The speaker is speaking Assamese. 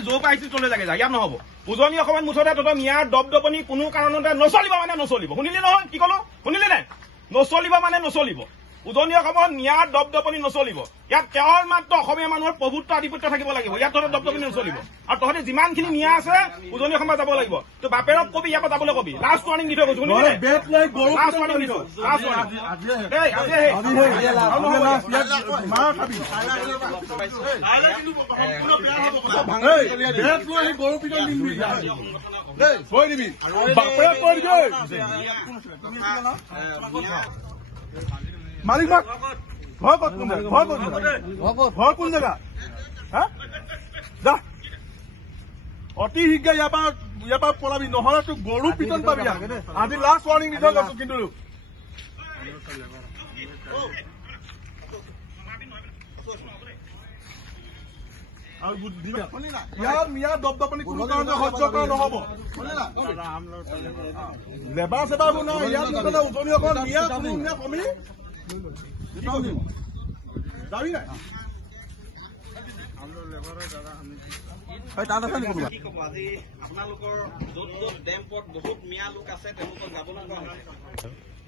জোৰ পাইছিল চলে যাগে যা ইয়াত নহ'ব উজনি অসমত মুঠতে তহঁতৰ মিয়াৰ দপদপনি কোনো কাৰণতে নচলিব মানে নচলিব শুনিলি নহয় কি ক'লো শুনিলি নাই নচলিব মানে নচলিব উজনি অসমত মিয়াৰ দপদপনি নচলিব ইয়াত কেৱল মাত্ৰ অসমীয়া মানুহৰ প্ৰভুত্ব আধিপত্য থাকিব লাগিব ইয়াত তহঁতৰ দপদপনি নচলিব আৰু তহঁতে যিমানখিনি মিয়া আছে উজনি অসমত যাব লাগিব তই বাপেৰক কবি ইয়াৰ পৰা যাবলৈ কবি লাষ্ট ৱাৰ্ণিং দি থৈ গৈছো শুনিলি লাষ্ট ৱাৰ্ণিং দি থৈ লাষ্ট মালিক ঘৰ ক'ত কোন জেগা যা অতি শীঘ্ৰে ইয়াৰ পৰা পলাবি নহ'লে তোক গৰু পিটন পাবি আজি লাষ্ট ৱাৰ্ণিং দি থৈ গৈছো কিন্তু ইয়াৰ মিয়াৰ দপদপনি কোনো কাৰণতে সহ্য কৰা নহ'ব লেবাৰ চেবাৰবোৰ নাই ইয়াত উজনি অসমত মিয়া কোনো কমি যাবি নাই আপোনালোকৰ য'ত য'ত ডেম্পত বহুত মিয়া লোক আছে তেওঁলোকক যাবলৈ কোৱা হৈছে